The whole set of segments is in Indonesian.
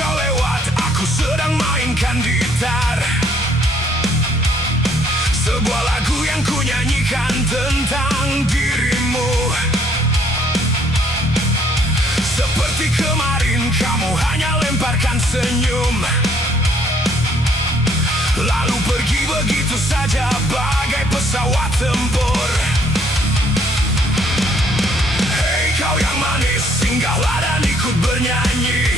kau lewat, aku sedang mainkan gitar. Sebuah lagu yang ku nyanyikan tentang dirimu. Seperti kemarin kamu hanya lemparkan senyum, lalu pergi begitu saja bagai pesawat tempur. Hei kau yang manis, singgahlah dan ikut bernyanyi.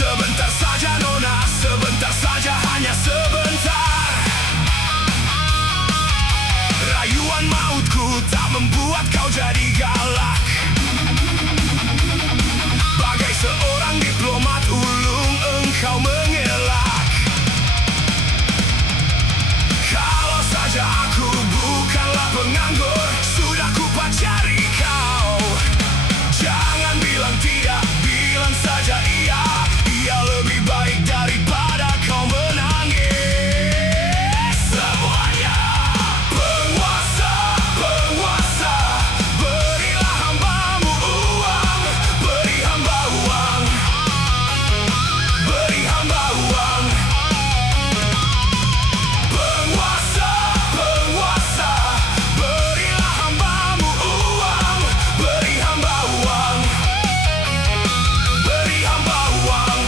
Sebentar saja nona, sebentar saja, hanya sebentar. Rayuan mautku tak membuat kau jadi galak. Bagai seorang diplomat ulung engkau mengelak. Kalau saja aku bukanlah penganggur, sudah ku pacari kau. Jangan bilang tidak, bilang saja iya. Ia lebih baik daripada kau menangis. Semuanya penguasa, penguasa, berilah hambamu uang. Beri hamba uang, beri hamba uang. Penguasa, penguasa, berilah hambamu uang. Beri hamba uang, beri hamba uang.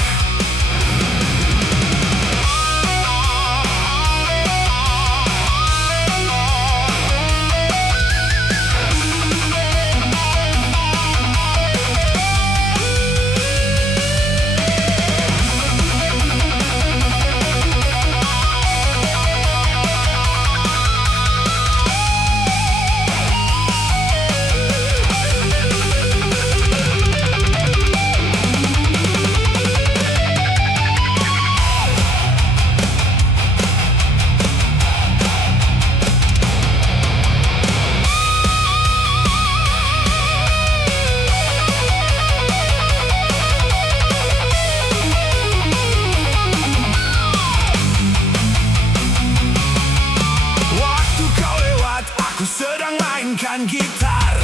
Waktu kau lewat, aku sedang mainkan gitar.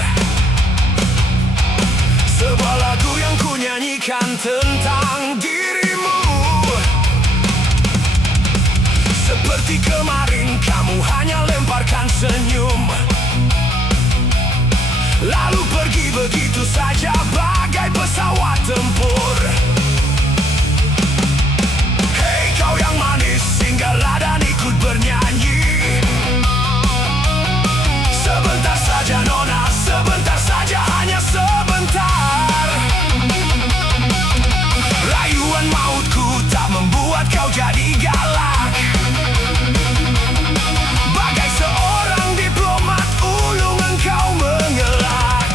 Sebuah lagu yang ku nyanyikan tentang dirimu. Seperti kemarin kamu hanya lemparkan senyum, lalu pergi begitu saja bagai pesawat tempur. Hei kau yang manis, singgahlah dan ikut bernyanyi. Sebentar saja nona, sebentar saja, hanya sebentar. Rayuan mautku tak membuat kau jadi galak. Bagai seorang diplomat ulung engkau mengelak.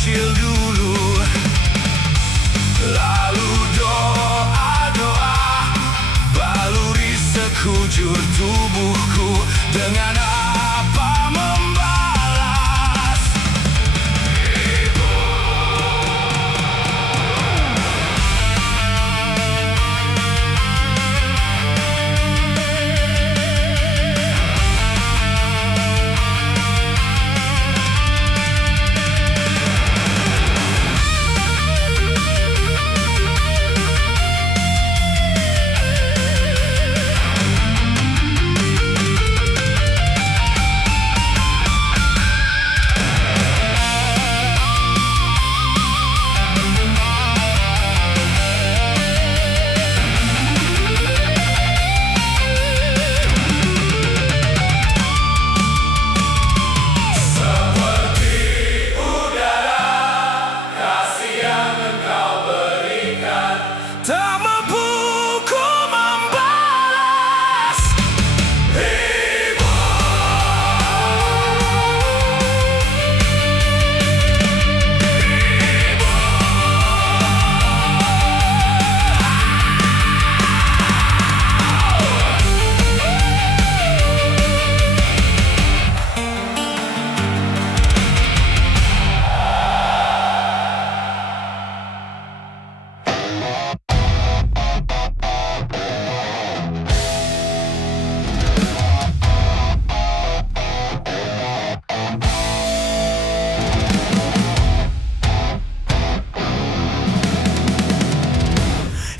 kecil dulu. Lalu doa-doa baluri sekujur tubuhku. Dengan apa membalas? Tak mampu ku membalas.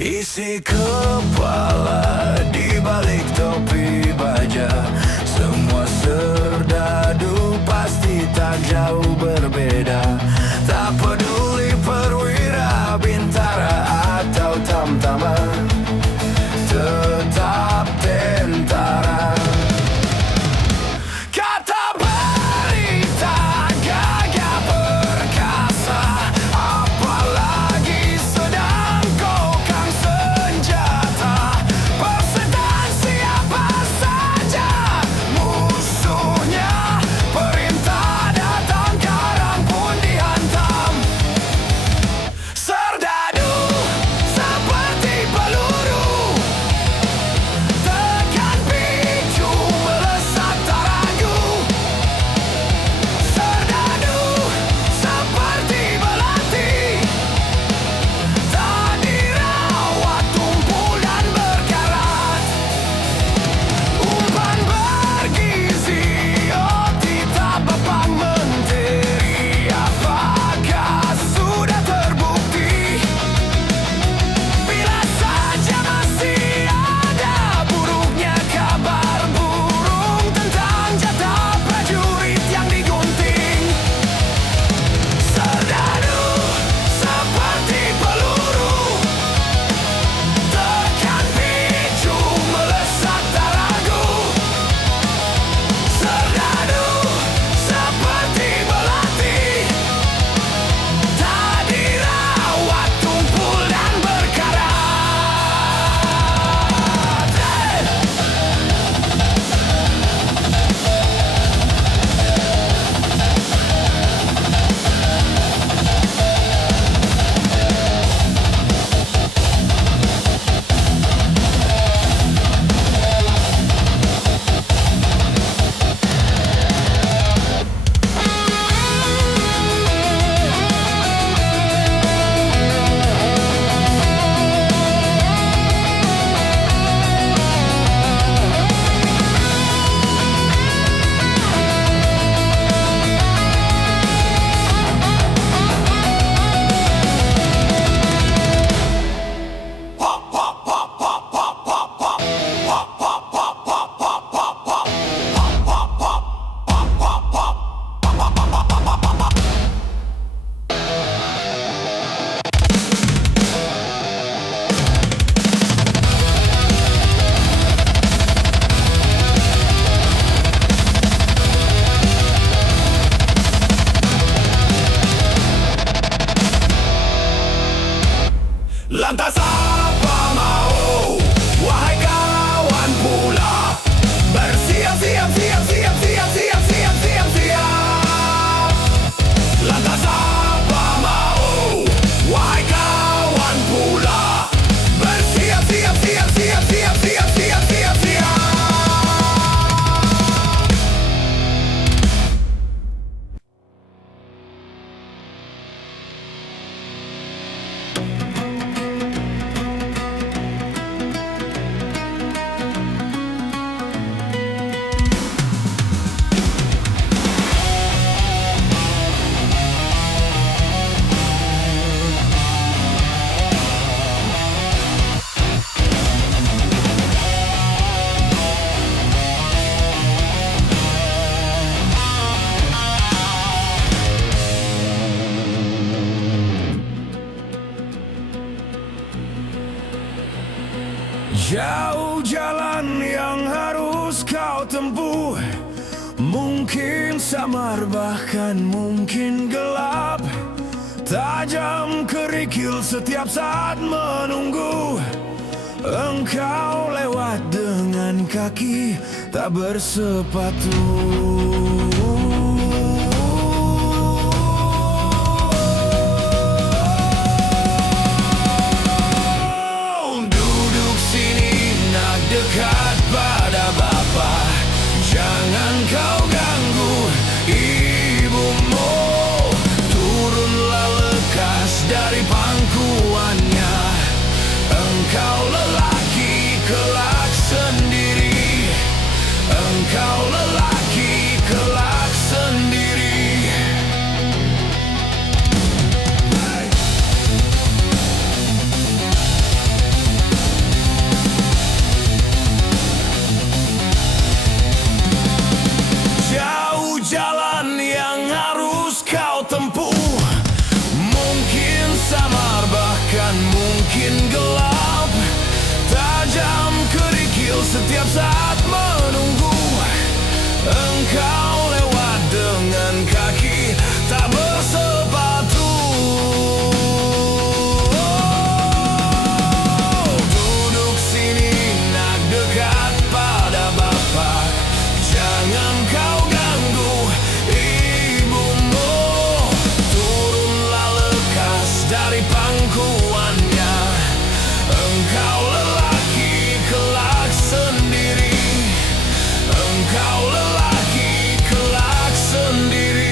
Isi kepala di balik topi baja, semua serdadu pasti tak jauh berbeda. Tak peduli perwira, bintara atau tamtama, tetap tentara. Kata berita gagah perkasa, apalagi sedang kokang senjata. Persetan siapa saja musuhnya, perintah datang garang pun dihantam. Serdadu seperti peluru, tekan picu melesat tak ragu. Serdadu seperti belati, tak dirawat tumpul dan berkarat. Umpan bergizi, oh titah Bapak Menteri, apakah sudah terbukti? Bila saja masih ada buruknya kabar burung tentang jatah prajurit yang digunting. Serdadu seperti peluru, tekan picu melesat tak ragu. Serdadu seperti belati, tak dirawat tumpul dan berkarat. Lantas apa mau, wahai kawan pula? Bersiap, siap, siap, siap, siap, siap, siap, siap, siap. Lantas apa Jauh jalan yang harus kau tempuh, mungkin samar bahkan mungkin gelap. Tajam kerikil setiap saat menunggu. Engkau lewat dengan kaki tak bersepatu. Duduk sini nak dekat pada Bapa. Jangan kau ganggu ibumu. Turunlah lekas dari pangkuannya. Engkau lelaki kelak sendiri. Engkau lelaki kelak sendiri. Jauh jalan yang harus kau tempuh, mungkin samar bahkan mungkin gelap. Tajam kerikil setiap saat menunggu. Engkau lewat dengan kaki tak bersepatu. Duduk sini nak dekat pada Bapa. Jangan kau ganggu ibumu. Turunlah lekas dari pangkuannya. Engkau lelaki kelak sendiri. Engkau lelaki kelak sendiri.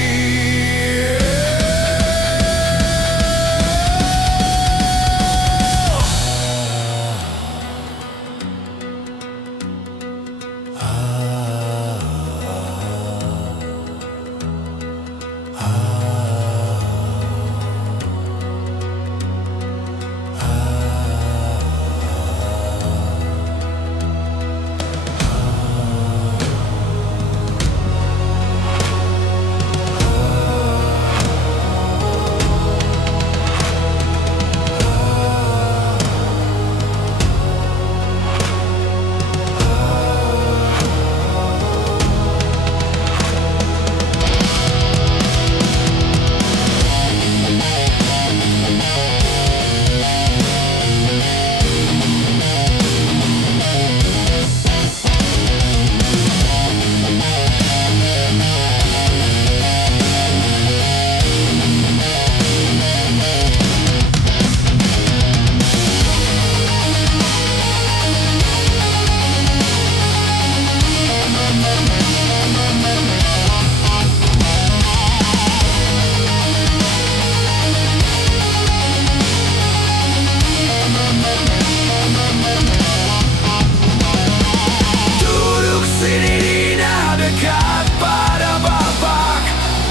Duduk sini nak dekat pada Bapa.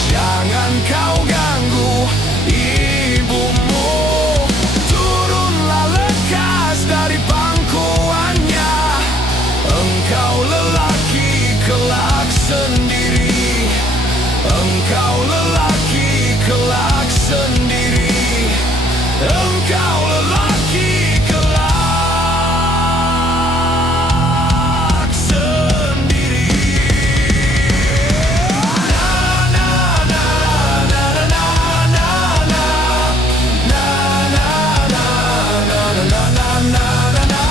Jangan kau ganggu ibumu. Turunlah lekas dari pangkuannya. Engkau lelaki kelak sendiri. Engkau lelaki kelak sendiri. Engkau lelaki kelak sendiri. Na na na na na na na na na na na na na na na na.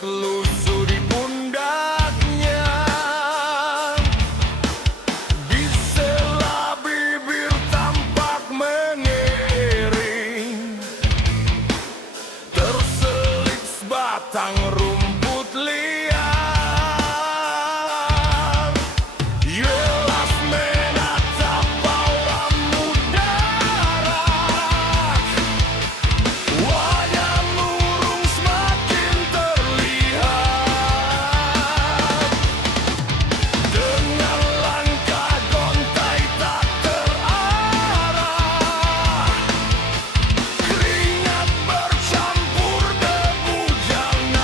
telusuri sebatang rumput liar. Yelas menatap awan mudarat, wajah murung semakin terlihat. Dengan langkah gontai tak terarah, keringat bercampur debu jalanan.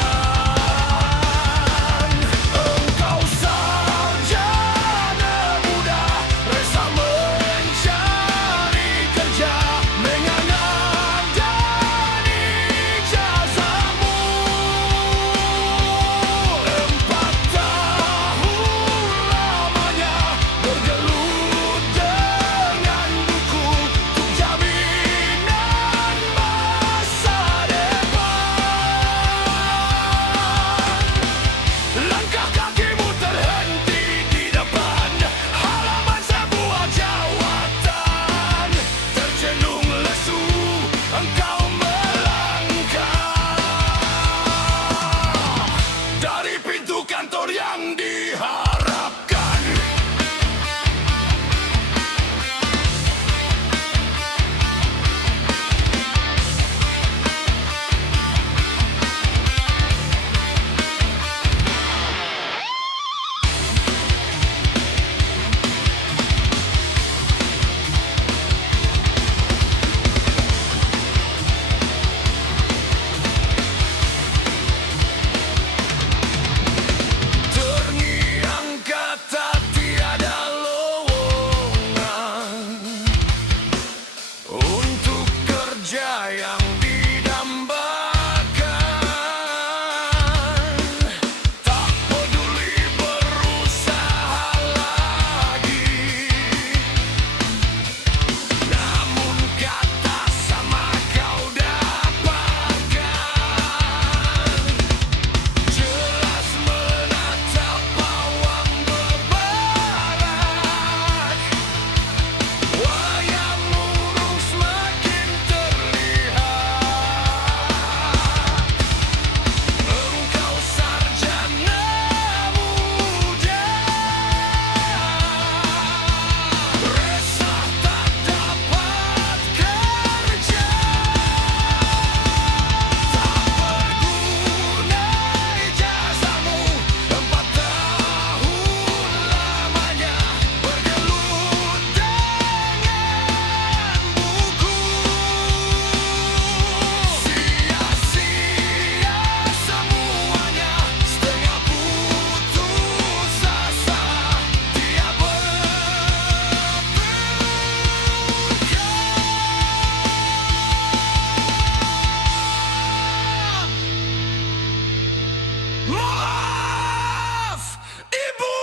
Engkau sarjana muda, resa mencari kerja, menganggap dan ijazahmu. 4 tahun lamanya bergelut dengan buku untuk jaminan masa depan. Langkah kakimu terhenti di depan halaman sebuah jawatan. Tercenung lesu, engkau melangkah dari pintu kantor yang diharapkan. Terngiang kata tiada lowongan untuk kerja yang didambakan. Tak peduli berusaha lagi, namun kata sama kau dapatkan. Jelas menatap awan berbarak, wajah murung semakin terlihat. Engkau sarjana muda, resah tak dapat kerja. Tak berguna ijazahmu, 4 tahun lamanya bergelut dengan buku. Sia-sia semuanya, setengah putus asa, dia maaf, Ibu.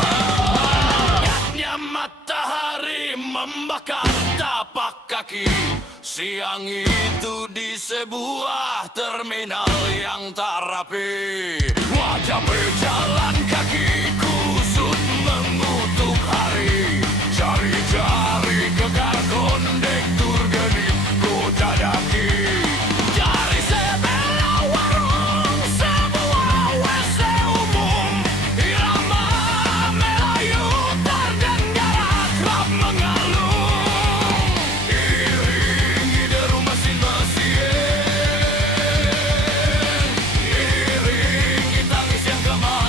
Hangatnya matahari membakar tapak kaki. Siang itu di sebuah terminal yang tak rapi, wajah pejalan kaki kusut mengutuk hari. Jari-jari kekar kondektur genit kota daki. Dari sebelah warung sebuah WC umum, irama Melayu terdengar akrab mengalun. Iringi deru mesin-mesin, iringi tangis yang kemarau.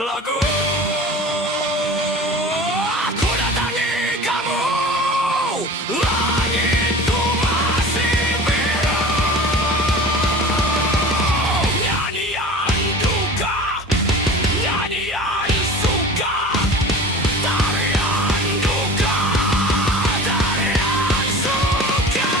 lagu. Aku datangi kamu, langitku masih biru. Nyanyian duka, nyanyian suka, tarian duka, tarian suka.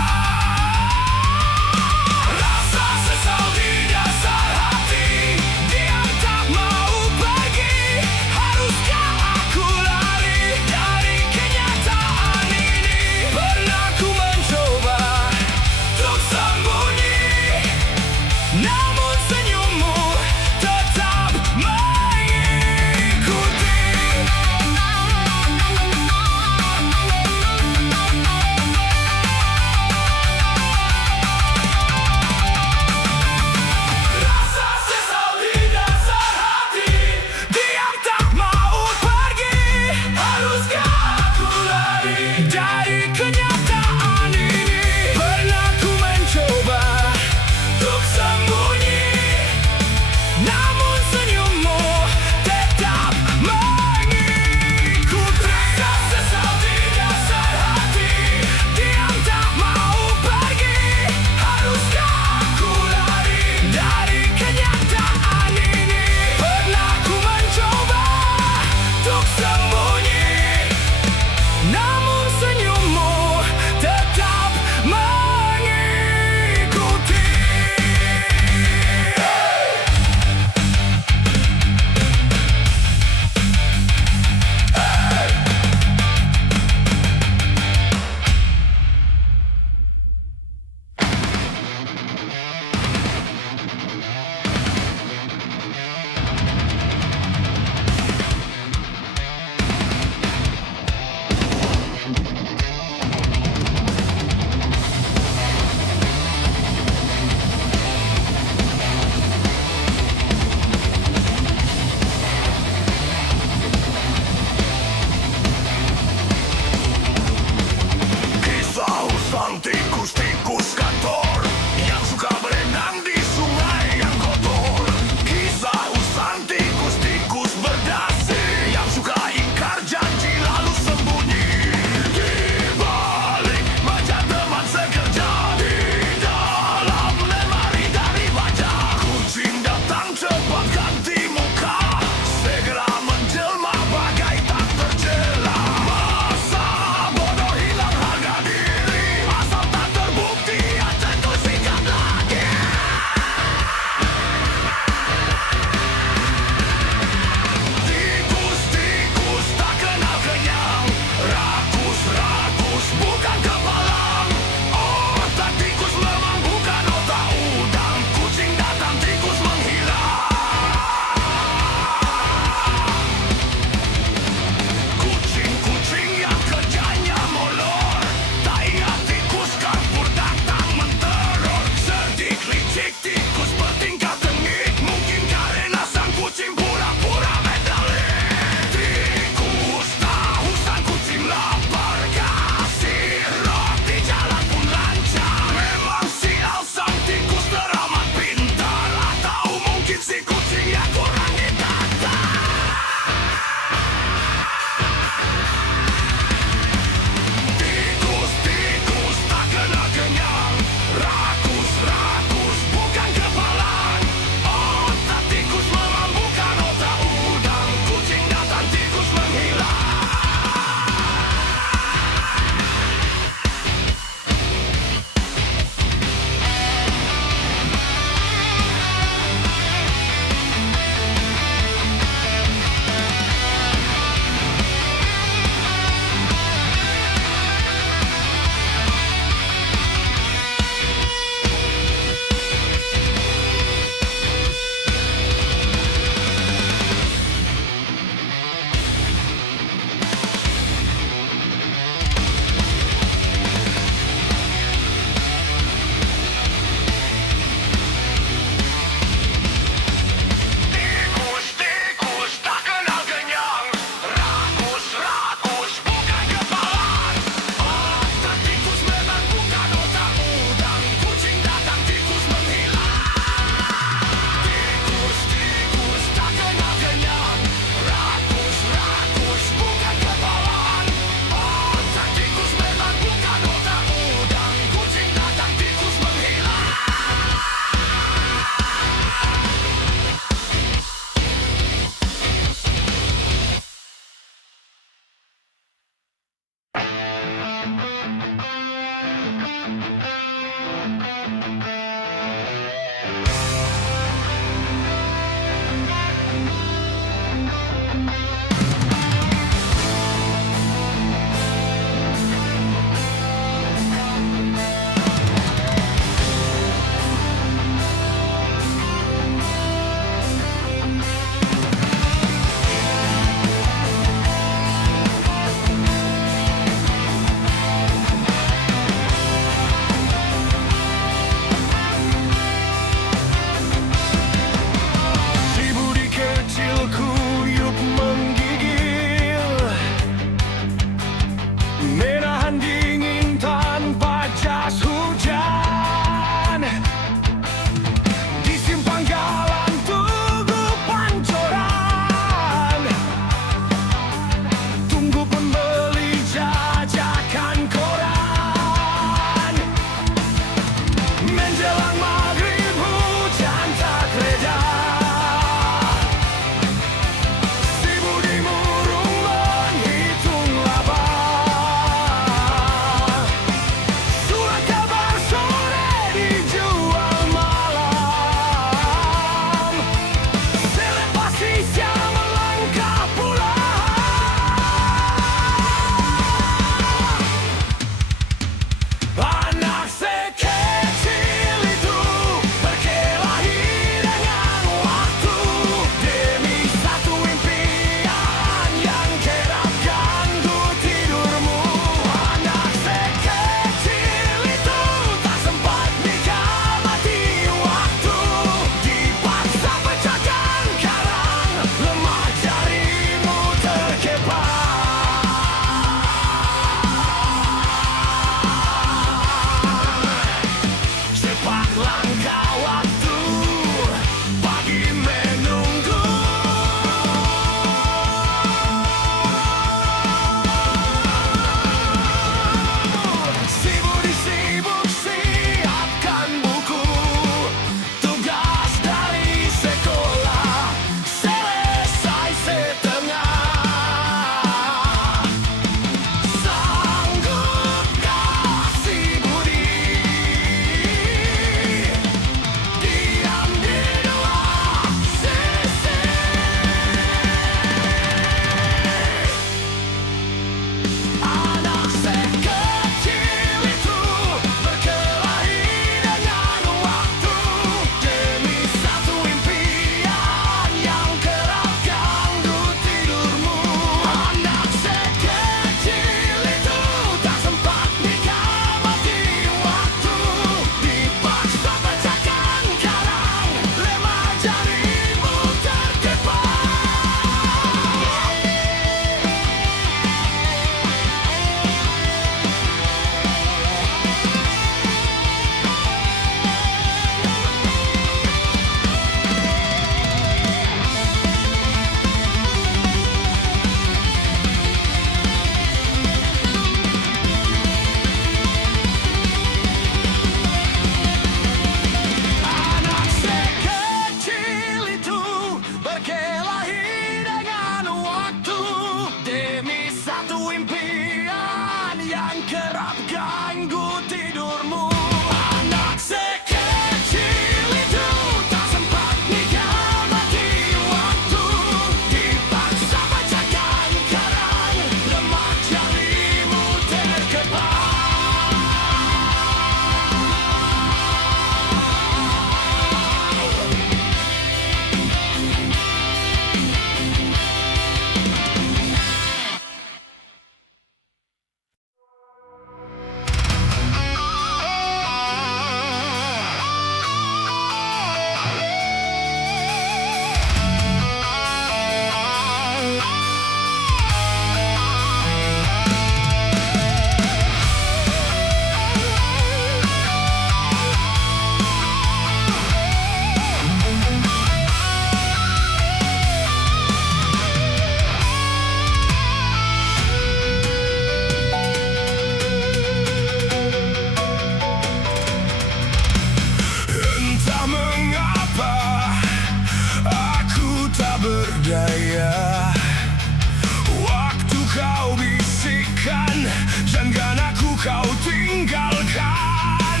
kau tinggalkan.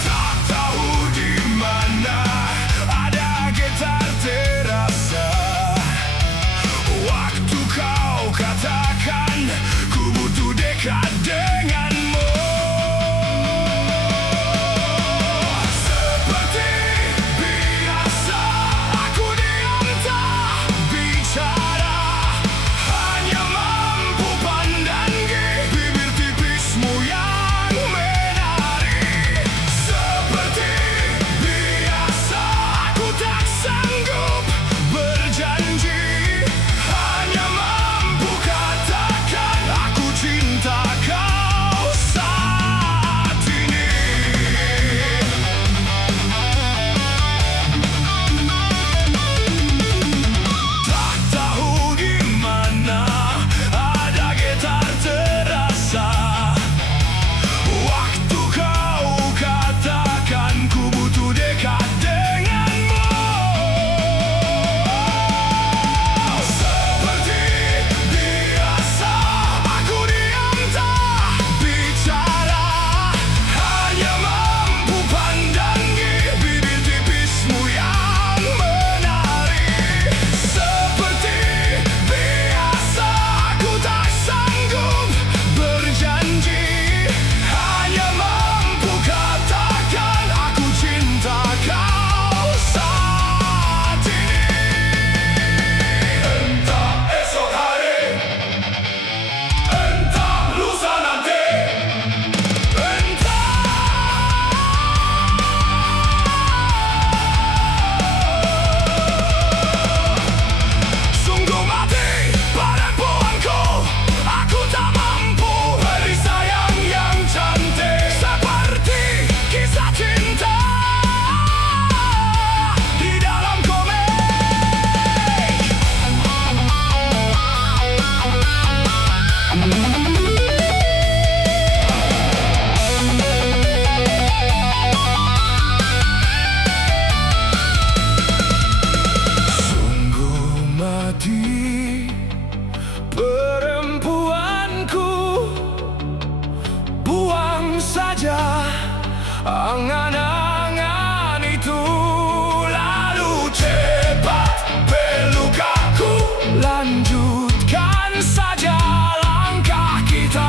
Tak tahu di mana ada getar terasa waktu kau katakan ku butuh dekat denganmu. Seperti biasa aku diam tak bicara, hanya mampu pandangi bibir tipismu yang menari. Seperti biasa aku tak sanggup berjanji, hanya mampu katakan aku cinta kau saat ini. Tak tahu di mana ada getar terasa waktu kau katakan ku butuh dekat denganmu. Seperti biasa aku diam tak bicara, hanya mampu pandangi bibir tipismu yang menari. Seperti biasa aku tak sanggup berjanji, hanya mampu katakan aku cinta kau saat ini. Entah esok hari, entah lusa nanti, sungguh mati perempuanku, aku tak mampu beri sayang yang cantik seperti kisah cinta di dalam komik. Sungguh mati perempuanku, buang saja angan-angan itu, lalu cepat pelukaku, lanjutkan saja langkah kita.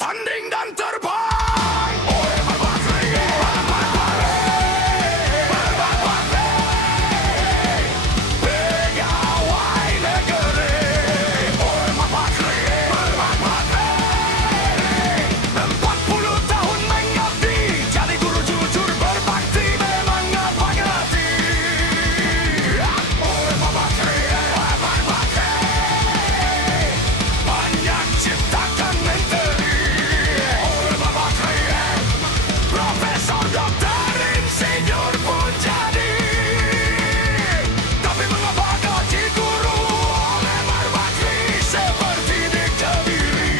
tanding dan terbang. Pegawai negeri, 40 tahun mengabdi, jadi guru jujur berbakti, memang abang hati. Banyak ciptakan menteri, profesor, dokter, insinyur pun jadi. Tapi mengapa gaji guru oleh Marbakri seperti di Kediri?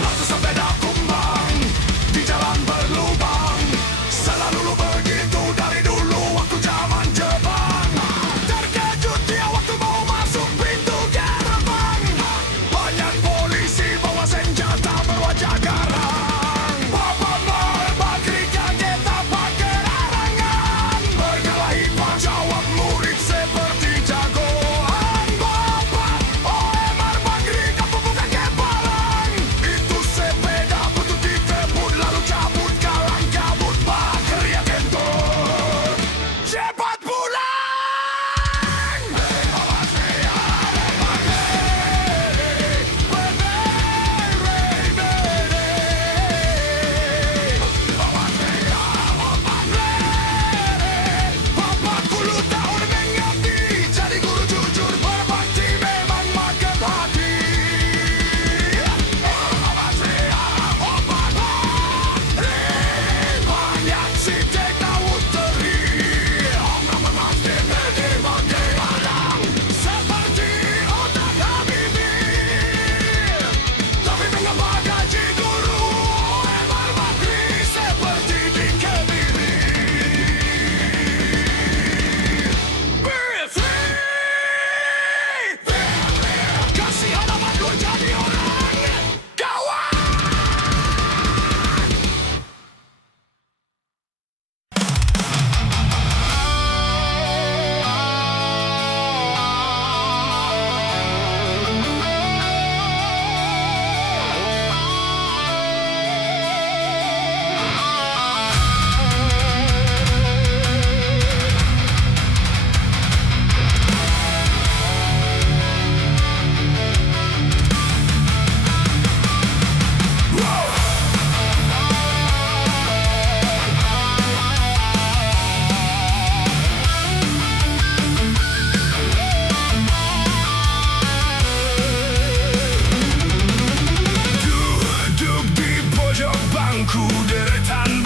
Lalu sepeda kumbang di jalan berlubang, selalu begitu dari dulu waktu zaman Jepang. Terkejut dia waktu mau masuk pintu gerbang, banyak polisi bawa senjata berwajah garang. Bapak Marbakri kaget apa kerangan, berkelahi pak jawab murid seperti jagoan. Bapak, Marbakri kamu bukan kepalang, itu sepeda butuh ditebut lalu cabut kalang kabut. Bakri yang kentut cepat pulang. Bapak 10 tahun mengabdi, jadi guru jujur berbakti, memang makan hati. Banyak si tekawuteri, seperti otak Habibie. Tapi mengapa gaji guru oleh Marbakri seperti di Kediri? Billy, kasih alamat lu jadi orang kawan. Duduk di pojok bangku, deretan